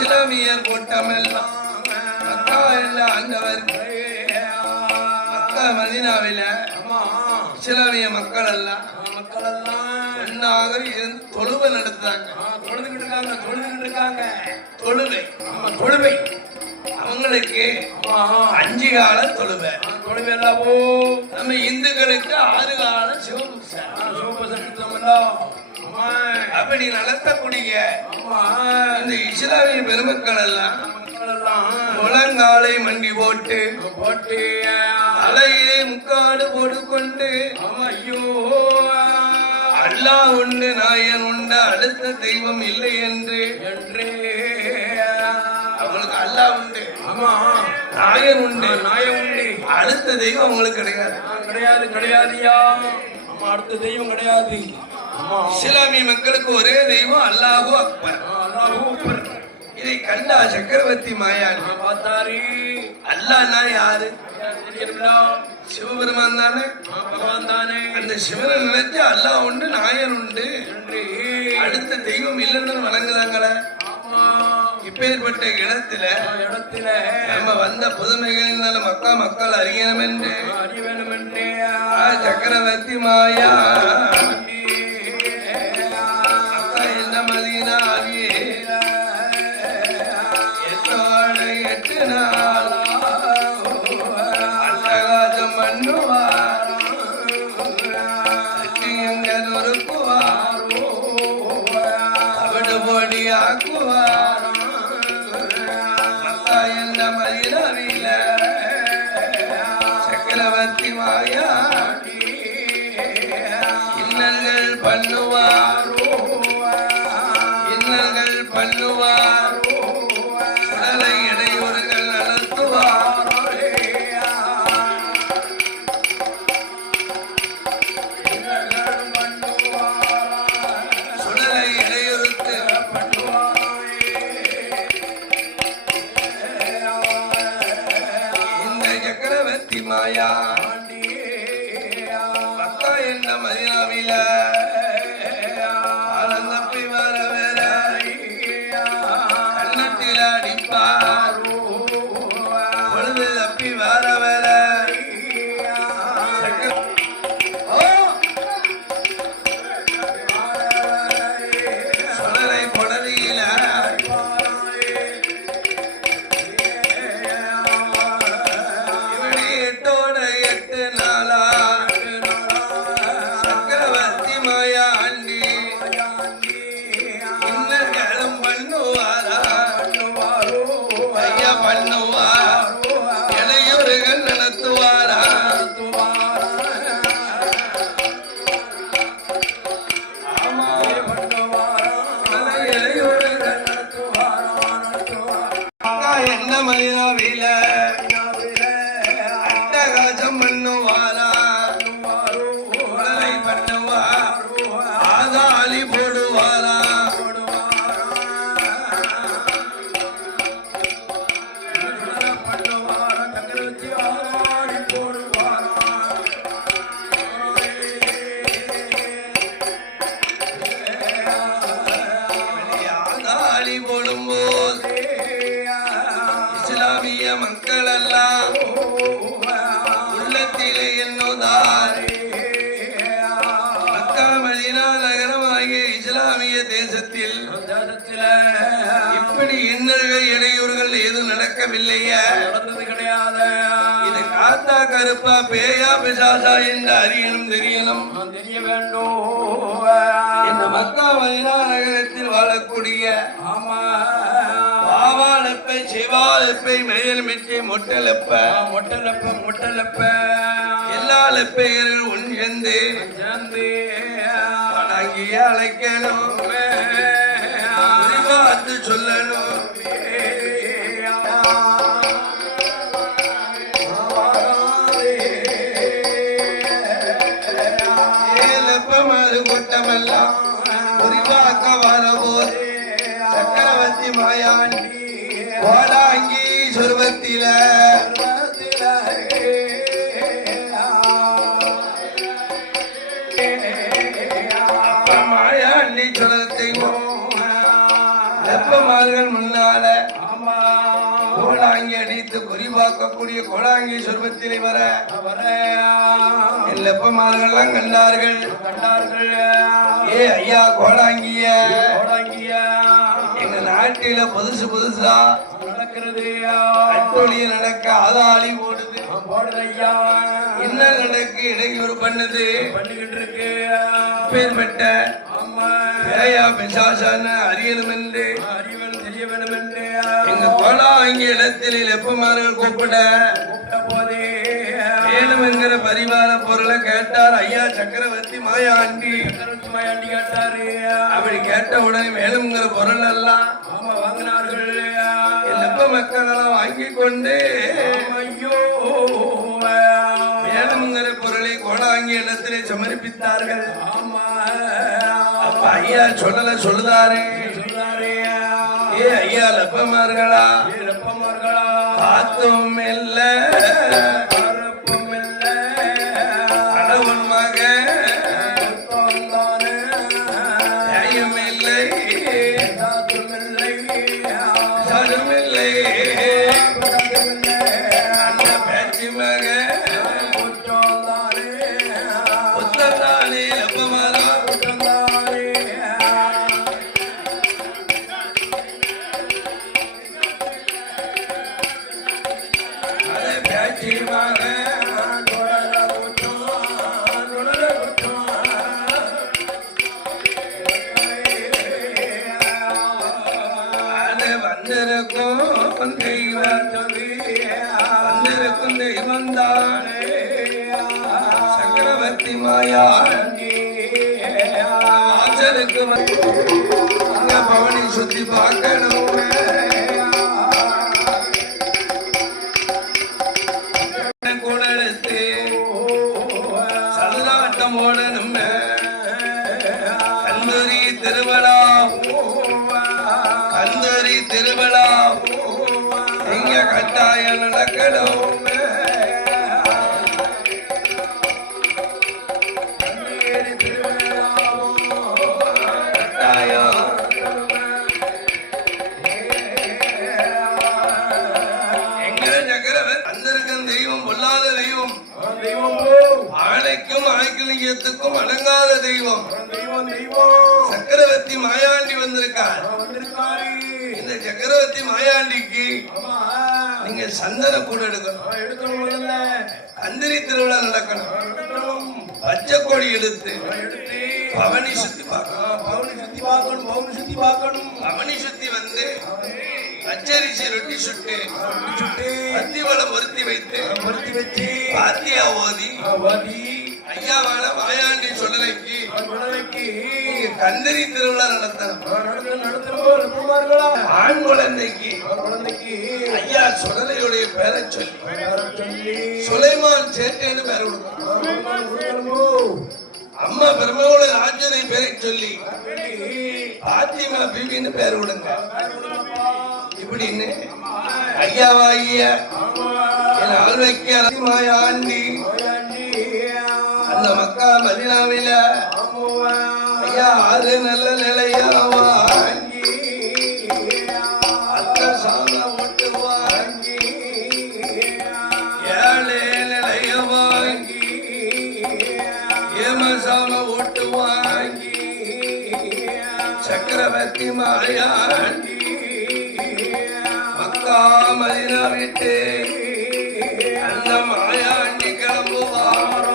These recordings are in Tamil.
இஸ்லாமியர் கூட்டமெல்லாம் மக்கா என்ற ஆண்டவர் மக்கா மதீனாவில இஸ்லாமிய மக்கள் எல்லாம் ஒன்னாக இருந்து தொழுவை நடத்துறாங்க. தொழுவை அவங்களுக்கு 5 கால தொழுவை. நம்ம இந்துக்களுக்கு 6 கால சிவபூசை. அப்படி நடத்தக்கூடிய இந்த இஸ்லாமிய பெருமக்கள் எல்லாம் முழங்காலை மண்டி போட்டு தலையிலே முக்காடு போட்டுக்கொண்டு ஐயோ அல்லாஹ் உண்டு நாயன் உண்டு அடுத்த தெய்வம் இல்லை என்று அவங்களுக்கு அல்லாஹ் உண்டு நாயன் உண்டு அடுத்த தெய்வம் அவங்களுக்கு கிடையாதுயா. அடுத்த தெய்வம் கிடையாது. இஸ்லாமிய மக்களுக்கு ஒரே தெய்வம் அல்லாஹு அக்பர். இதை கண்டா சக்கரவர்த்தி மாயாணி பார்த்தாரு. அல்லாஹ்னா யாரு? சிவபெருமான் தானே, பகவான் தானே. அந்த சிவனை நினைச்சு அல்லாஹ் உண்டு நாயன் உண்டு அடுத்த தெய்வம் இல்லைன்னு வழங்குறாங்களே. இப்பேற்பட்ட இடத்துல நம்ம வந்த புதுமைகளினால மக்கள் அறியணும் என்று சக்கரவர்த்தி மாயா சக்கரவர்த்தி மாயா இன்னங்கள் பண்ணுவாரோ சுடலை இடையூறுகள் நடத்துவாரோ சுடலை இடையூறுத்து இந்த சக்கரவர்த்தி மாயா மக்கா என்ற மதீனாவில ஆனந்தப்பி வர வேற கண்ணத்தில் அடிப்பார் பொழுது தப்பி வர வேற சுடலை பொடலியில இப்படி 8 ஓட 8 நாசம் பண்ணுவாரா உடலை பண்ணுவா ஆதாளி போடுவாரா ஆதாளி போடும்போது இஸ்லாமிய மக்கள் எல்லாம் உள்ளத்திலே என்னுதார் மக்கா மதீனா நகரமாகிய இஸ்லாமிய தேசத்தில் இப்படி இன்னல்கள் இடையூறுகள் எதுவும் நடக்கவில்லையா நடந்தது கிடையாது. இது காத்தா கருப்பா பேயா பிசாசா என்று அறியணும் தெரியணும் தெரிய வேண்டும். இந்த மக்கா மதீனா நகரத்தில் வாழக்கூடிய ஆமா பாவாலப்பை சிவாலப்பை மேல் மிச்சை மொட்டலப்ப முட்டலப்ப எல்லா லப்பையர்கள் ஒன் சேர்ந்து சேர்ந்து வணங்கிய அழைக்கணும் பார்த்து சொல்லணும் ஏலப்பமது கூட்டமெல்லாம் குறிப்பாக்க வரபோது சக்கரவர்த்தி மாயாண்டி கோலாங்கி சொர்வத்தில மாயாண்டி சொரத்தை வெப்பமார்கள் முன்னால கோலாங்கி அடித்து குறிபாக்கக்கூடிய கோலாங்கி சொர்வத்திலே வர வெப்பமார்கள்லாம் கண்டார்கள். ஏ ஐயா கோலாங்கிய எங்க நாட்டில புதுசு புதுசா நடக்கிறது. அட்டொழிய நடக்க ஆதாளி போடுது போடுறையா என்ன நடக்கு இடையூறு பண்ணுது பண்ணிக்கிட்டு இருக்கு. பேர்பட்ட ஆமா பேயா பிசாசான அறியணும் என்று அறிவன் தெரிய வேண்டும் என்று எங்க கோலாங்கி இடத்தில் வெப்பமார்கள் கூப்பிட போதே வேணும் என்கிற பரிவார பொருளை கேட்டார் ஐயா சக்கரவர்த்தி மாயாண்டி. மாயாண்டி கேட்டாரு. அப்படி கேட்ட உடனே வேணுங்கிற பொருள் எல்லாம் ஆமா வாங்கினார்கள். வெப்ப மக்கள் எல்லாம் வாங்கி கொண்டு ஐயோ வேணுங்கிற பொருளை கோலாங்கி இடத்திலே சமர்ப்பித்தார்கள். ஆமா அப்ப ஐயா சொல்லுதாரு சொல்லாரே ஏ ஐயா லப்பமார்களா வெப்பமார்களா காத்தும் இல்ல கருப்பும் இல்ல கடவுள் மக தானே நியாயம் இல்லை சாத்தும் இல்லை சடும் இல்லை அந்த பேச்சு மக புத்தத்தானே லப்பமாரா அதை பேச்சு மக வந்திருக்கும் தெய்வம் தான் சக்கரவர்த்தி மாயா ஆச்சருக்கு பவனி சுத்தி பார்க்கணும் கூட எடுத்து சதுராட்டம் ஓடணும் கந்தூரி திருவிழா இங்க கட்டாயம் நடக்கணும். எங்க சக்கரவர் வந்திருக்கும் தெய்வம் பொல்லாத தெய்வம் ஆணைக்கும் ஆய்க்கலிங்கத்துக்கும் அடங்காத தெய்வம் சக்கரவர்த்தி மாயாண்டி வந்திருக்கார். இந்த சக்கரவர்த்தி மாயாண்டிக்கு நீங்க சந்தன கூட எடுக்கணும். அந்திரி திருவிழா நடக்கணும். பச்சை கொடி எடுத்து பவனி சுத்தி பார்க்கணும். பவனி சுத்தி வந்து பச்சரிசி ரொட்டி சுட்டு அத்திவளம் பொருத்தி வைத்து பாத்தியா ஓதி ஐயாவான மாயாண்டி சொல்லலைக்கு கந்தரி திருவிழா நடத்தணும். நடத்துவார்களா? ஆண் குழந்தைக்கு குழந்தைக்கு ஐயா சுடலையுடைய பேரை சொல்லி சொல்லி சுலைமான் சேட்டேன்னு பேர் கொடுக்கணும். அம்மா பிரம்மோட ராஜனை பேரை சொல்லி பாத்திமா பிபின்னு பேர் கொடுங்க. இப்படின்னு ஐயாவாகிய என் ஆழ்வைக்கு மாயாண்டி அந்த மக்கா மதினாவில ஐயா ஆறு நல்ல நிலையா வாங்கி அத்த சாம ஓட்டு வாங்கி ஏழே நிலைய வாங்கி ஏமசாம ஓட்டு வாங்கி சக்கரவர்த்தி மாயாண்டி மக்கா மதினா விட்டு அந்த மாயாண்டி கிளம்புவாரோ.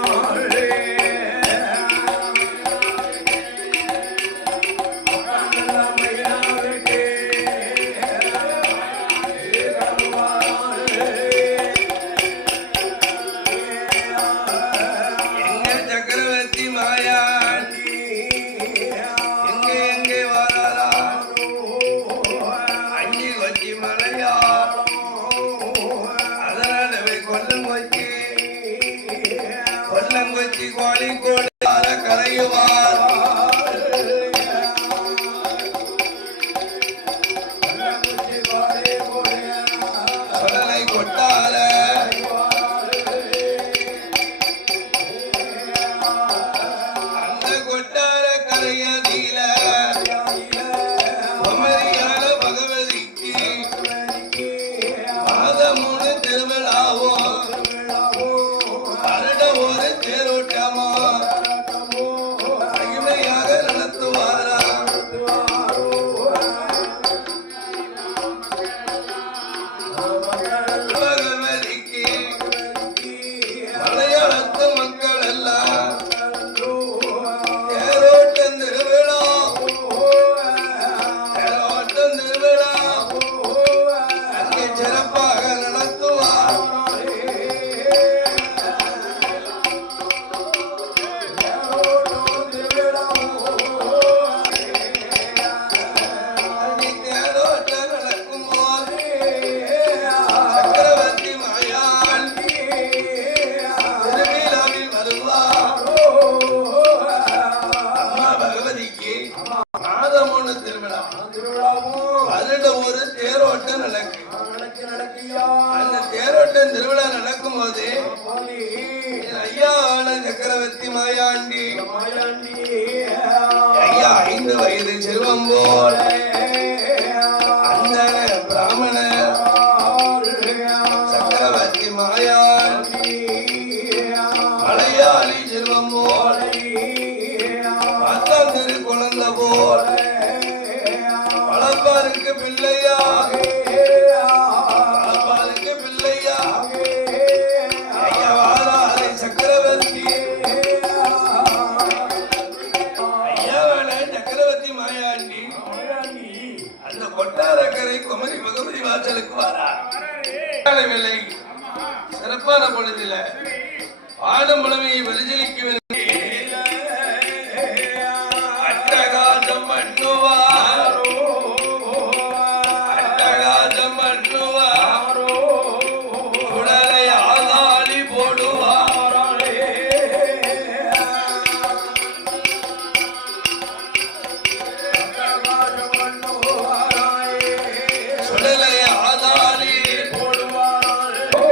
கொல்லங்கொச்சி கோழிக்கோடு கரையுவார் சொலலை கொட்டார அந்த கொட்டார கரையதில பொம்மரியான பகவதிக்கு மாதமூணு திருவிழாவோ ஒரு தேரோட்டமா மகிமையாக நடத்துவாரா. பகவதிக்கு மலையாளத்து மக்கள் எல்லாம் தேரோட்டம் திருவிழா அங்கே சிறப்பாக நடத்துவார். ஒரு தேரோட்டம் அந்த தேரோட்டம் திருவிழா நடக்கும் போது ஐயாவான சக்கரவர்த்தி மாயாண்டி ஐயா 5 வயது செல்வம் போல அந்த பிராமண சக்கரவர்த்தி மாயாண்டி மலையாளி செல்வம் போல பத்தாந்திரு குழந்தை போல பலப்பாருக்கு பிள்ளையா பலப்பாருக்கு பிள்ளையா ஐயாவாலை சக்கரவர்த்தி ஐயாவான சக்கரவர்த்தி மாயாண்டி அந்த கொட்டாரக்கரை குமரி பகவதி வாசலுக்கு வாரா. வேலை சிறப்பான பொழுதில பாடும் புலமையை பரிசீலிக்க அட்டகாசம் பண்ணுவாரோ அட்டகாசம் பண்ணுவாரோ உடலை ஆதாளி போடுவாரோ சுடலை ஆதாளி போடுவாரோ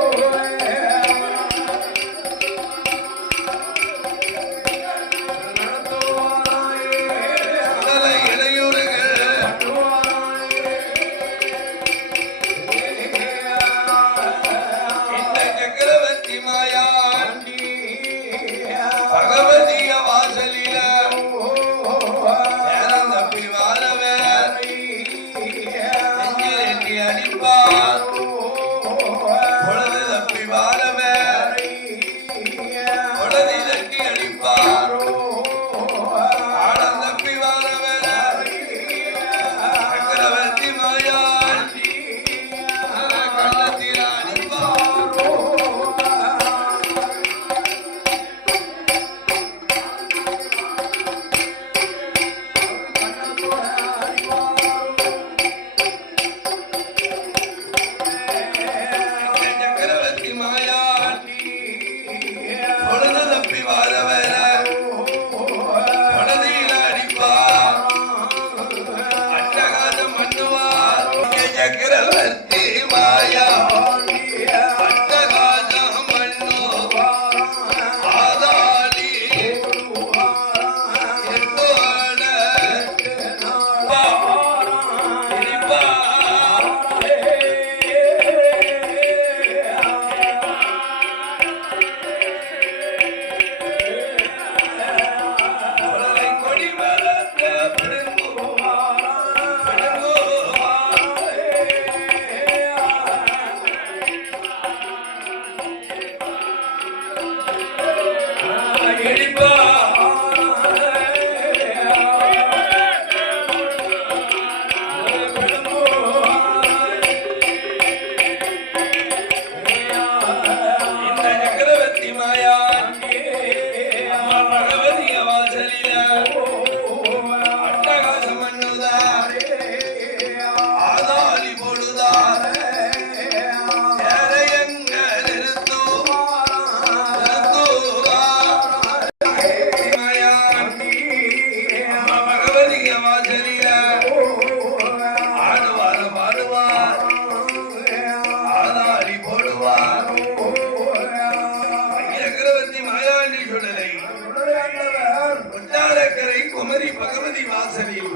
குமரி பகவதி வாசலில்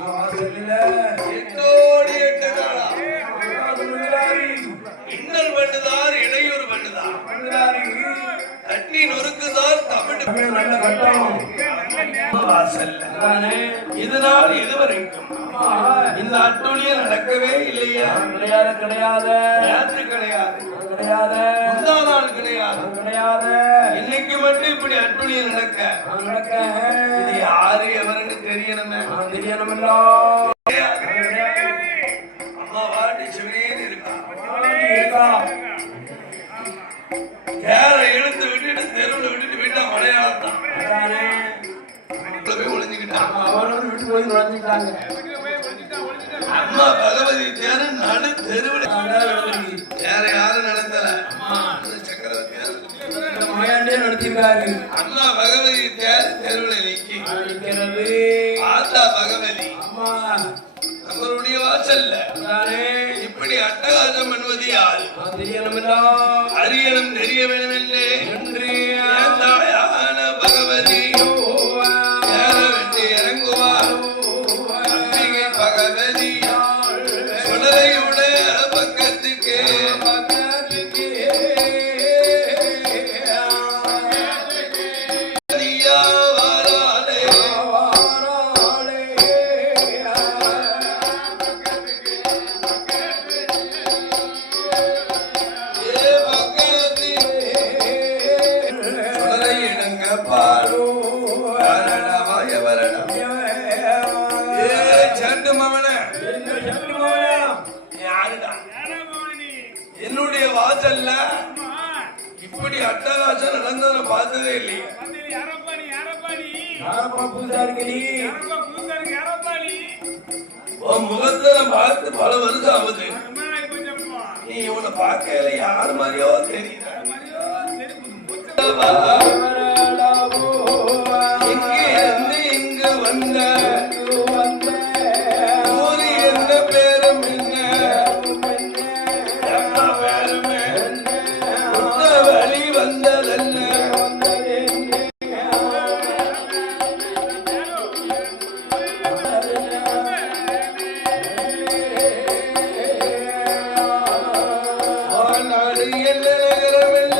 எட்டோடி எட்டு நாளா இன்னல் பண்ணுதார் இடையூறு பண்ணுதார் தட்டி நொறுக்குதார் தமிழ் வாசல்ல இதனால் இதுவரைக்கும் இந்த அட்டூழியம் நடக்கவே இல்லையா? கிடையாது கிடையாது நேற்று கிடையாது கிடையாது முந்தா நாள் கிடையாது கிடையாது இன்னைக்கு மட்டும் இப்படி அட்டூழியம் நடக்க நடக்க இது யாரு எவருன்னு தெரியணுமே. தெரியணுமல்லோ அம்மா வாட்டி சிவனேன்னு இருக்கா. இருக்கா யார இழுத்து விட்டுட்டு தெருவில் விட்டுட்டு விட்டா மலையாளத்தான் போய் ஒளிஞ்சுக்கிட்டான். அவரும் விட்டு போய் நுழைஞ்சிட்டாங்க. அம்மா பகவதி தேரு நடு தெருவில் வேற யாரும் நடத்தல. மாயாண்டே நடத்திருக்காரு. அம்மா பகவதி தேர் தெருவில் நிக்கிறது. ஆத்தா பகவதி அம்மா நம்மளுடைய வாசல்ல இப்படி அட்டகாசம் பண்ணுவது யாரு? தெரியணுமல்லோ அறியணும் தெரிய வேண்டும் என்று தாயான பகவதி வெட்டி இறங்குவார். அம்பிகை பகவதி சுடலையுடைய பக்கத்துக்கு என்னுடைய வாசல்ல இப்படி அட்டகாசம் நடந்ததை பார்த்ததே இல்லையே. உன் முகத்தை நான் பார்த்து பல வருஷம் ஆகுது. நீ இவனை பார்க்கல யாரு மாதிரியோ தெரியல. இங்கே இருந்து இங்கு வந்த ஊரு என்ன பேரும் என்ன பேருமே வழி வந்ததல்ல. நாடு என்ன நகரம் என்ன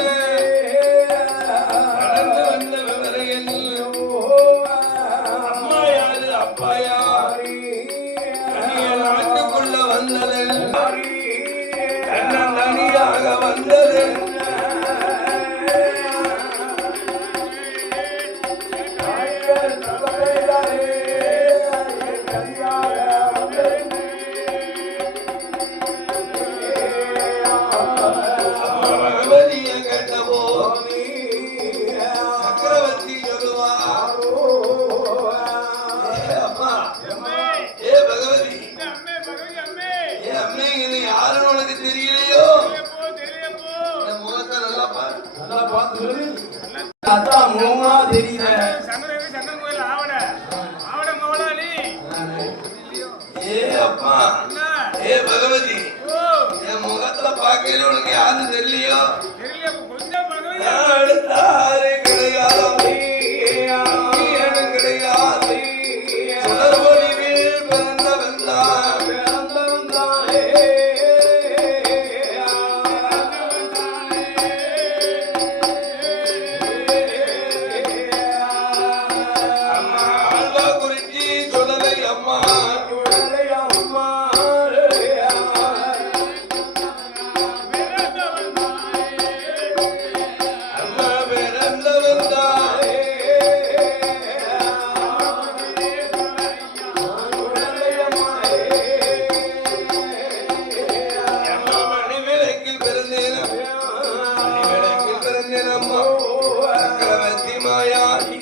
சக்கரவர்த்தி மாயாண்டி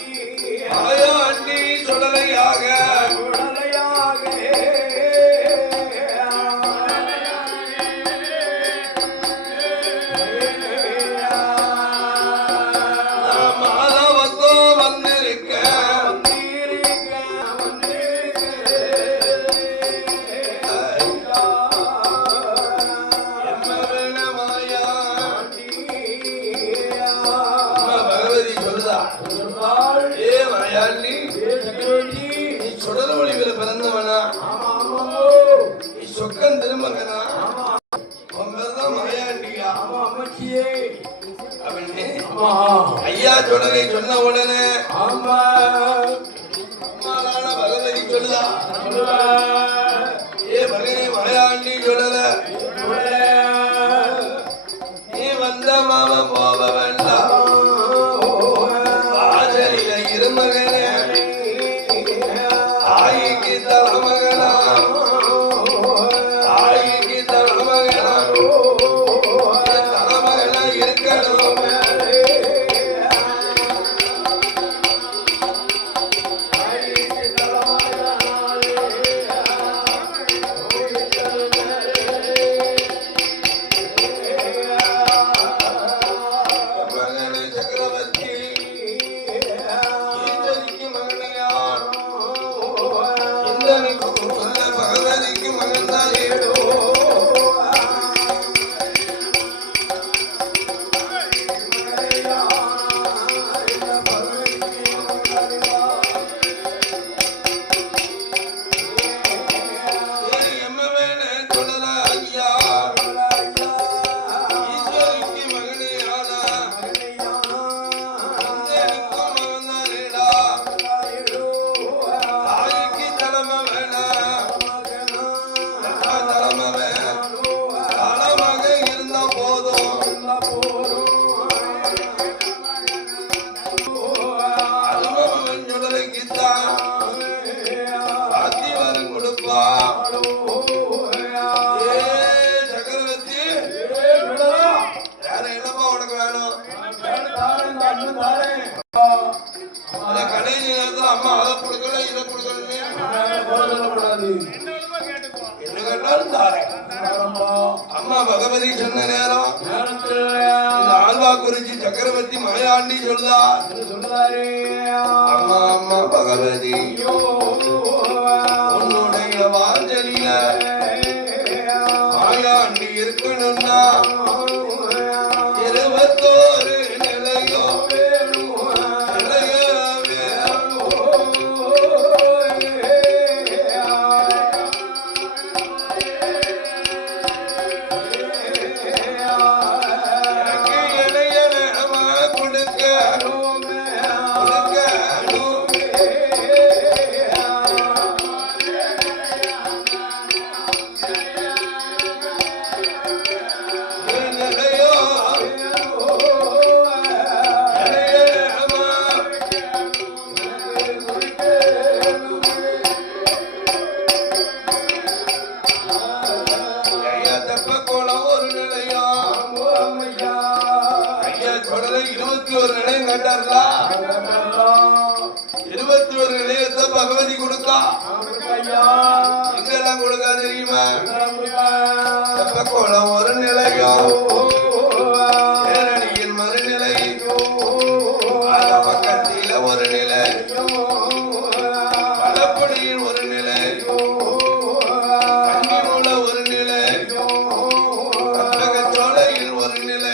சுடலையாக மாதவத்தோ வந்திருக்க பகவதி சொல்லுதா, ஏ மாயாண்டி, நீ சுடல ஒளிவில பிறந்தவனா, நீ சொக்கன் திருமகனா, உன் பேர்தான் மாயாண்டியா அப்படின்னு ஐயா சுடலை சொன்ன உடனே அம்மாளான பகவதி சொல்லுதா, ஏ மகனே மாயாண்டி சொல்லல, நீ வந்த மாமா போக வேண்டாம், வாசலில இருமகனே, ஆயிக்கு தலைமகனா, ஆயிக்கு தலைமகனா, தலைமகனா இருக்கணும். மகனே சக்கரவர்த்தி, ஈஸ்வரிக்கு மகனையார், இந்திரனுக்கு பகவதிக்கு மகன்தான் ஏடோ. கடைசி நேரத்தில் அம்மா அதை கொடுக்கல இதை கொடுக்கல என்ன கேட்டாலும் தாரேன். அம்மா பகவதி சொன்ன நேரம் ஆழ்வா குறிச்சி சக்கரவர்த்தி மாயாண்டி சொல்லுதா, அம்மா அம்மா பகவதி, உன்னுடைய வாஞ்சலில மாயாண்டி இருக்கணும்னா 21 நிலையோ தொடரை 21 நிலையம் கேட்டார்களா? 21 நிலையத்தை பகவதி கொடுக்கா. எங்கெல்லாம் கொடுக்கா தெரியுமா? தெப்பக்குளம் ஒரு நிலையம், தேரணியின் மறுநிலை, பக்கத்தில ஒரு நிலை, பலப்படியில் ஒரு நிலை, கன்னிமூல ஒரு நிலை, கற்பகச்சோலையில் ஒரு நிலை.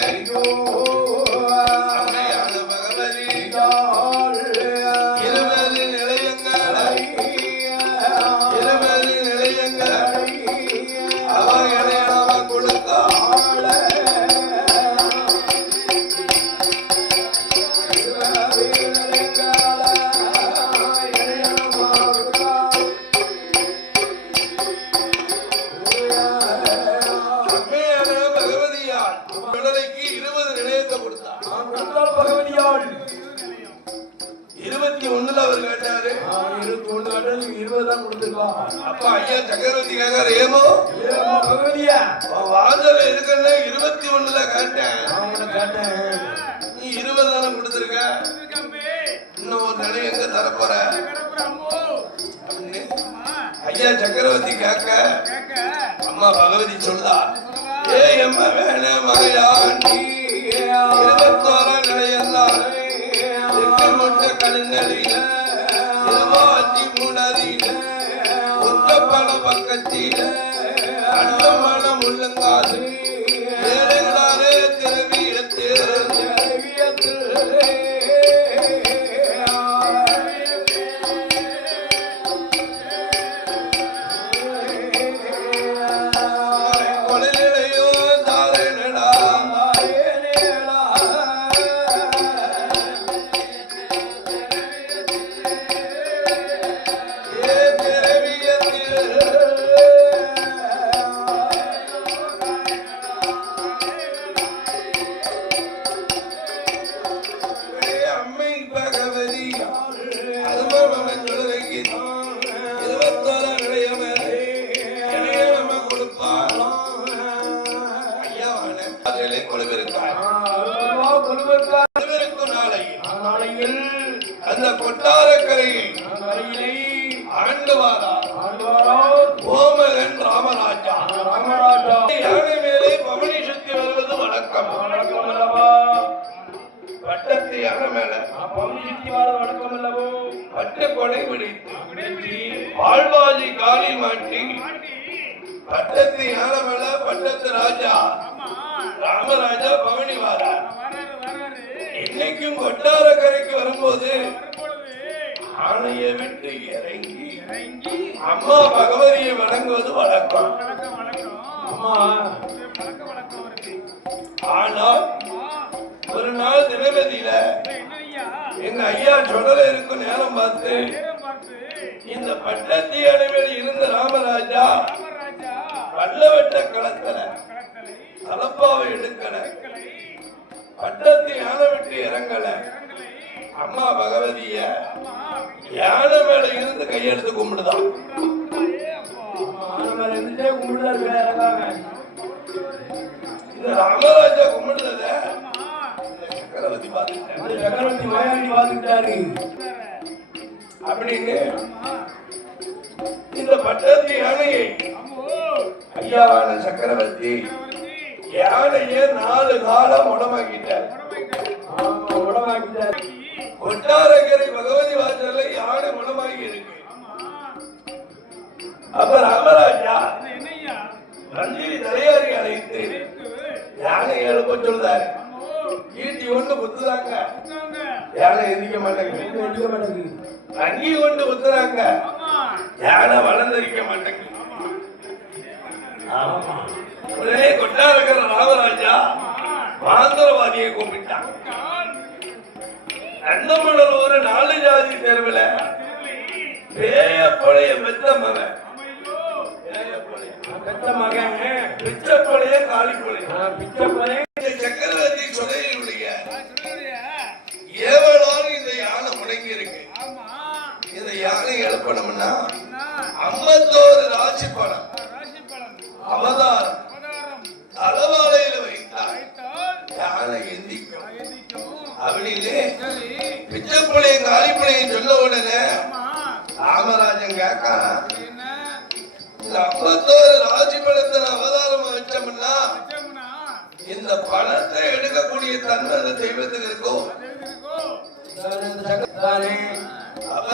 அப்ப ஐயா சக்கரவர்த்தி கேட்காரு, ஏமோ வாசல இருக்குன்னு 21 கேட்டேன், நீ 20 தானே கொடுத்துருக்க. தரப்போற ஐயா சக்கரவர்த்தி கேட்க அம்மா பகவதி சொல்லுதா ஏ அம்மா வேணும் மகையாண்டி 21 கடையெல்லாம் முட்ட கடுங்கலில 23 ஒத்தப்பட பக்கத்தில அண்டமான முள்ளங்காது ஏழைகளாரே திரவியத்து அந்த கொட்டாரக்கரையில் ஆண்டு வாரார் ஓமகன் ராமராஜா யானை மேலே பவனி சுத்தி வருவது வழக்கம் பட்டத்து யானை மேல பவனி சுத்தி வர வழக்கம் அல்லவோ பட்டு கொடை பிடித்து வாழ்வாஜி காலி மாட்டி பட்டத்து யானை மேல பட்டத்து ராஜா ராமராஜா பவனி வாரார் இன்னைக்கும் கொட்டாரக்கரைக்கு வரும்போது ஆணையை விட்டு இறங்கி அம்மா பகவதியை வணங்குவது வழக்கம். ஆனால் ஒரு நாள் தினமதியில எங்க ஐயா சொடல இருக்கும் நேரம் பார்த்து இந்த பட்டத்தி அணைவில் இருந்த ராமராஜா பல்லவட்ட களத்துல தலப்பாவை எடுக்கல பட்டத்தி யானை விட்டு இறங்கல அம்மா பகவதிய யானை மேல இருந்து கையெடுத்து கும்பிடுதான் இந்த ராமராஜா கும்பிடுறத சக்கரவர்த்தி பாத்துட்டாரு அப்படின்னு இந்த பட்டத்தி யானையை ஐயாவான சக்கரவர்த்தி யானைய 4 காலம் உடமாக்கிட்டார். கொட்டாரக்கரை பகவதி வாசல்ல யானை உடமாகி இருக்கு. அப்ப ராமராஜா நந்தினி தலையாரி அழைத்து யானை எழுப்ப சொல்றாரு. ஈட்டி கொண்டு குத்துறாங்க, யானை எந்திக்க மாட்டேங்குது. அங்கி கொண்டு குத்துறாங்க, யானை வளர்ந்திருக்க மாட்டேங்குது. உடனே கொட்டாரக்கர ராமராஜா மாந்திரவாதியை கூப்பிட்டான். அண்ணமலர் ஒரு 4 ஜாதி தேர்வுல பேயப்பழைய பெத்த மகன் பிச்சப்பழைய காளிப்பழைய சக்கரவர்த்தி சொலையினுடைய ஏவலாறு இந்த யானை முடங்கி இருக்கு. இந்த யானை எழுப்பணும்னா 51 ராசி பணம் அவதாரம் அளவாலையில வைத்தார் யானை எந்திக்கும் அப்படின்னு பிச்சப்பழையும் காளிப்பழையும் சொல்ல உடனே ராமராஜன் கேட்க 51 ராசி பணத்தை அவதாரமா வச்சோம்னா இந்த பணத்தை எடுக்கக்கூடிய தன்மை அந்த தெய்வத்துக்கு இருக்கும்.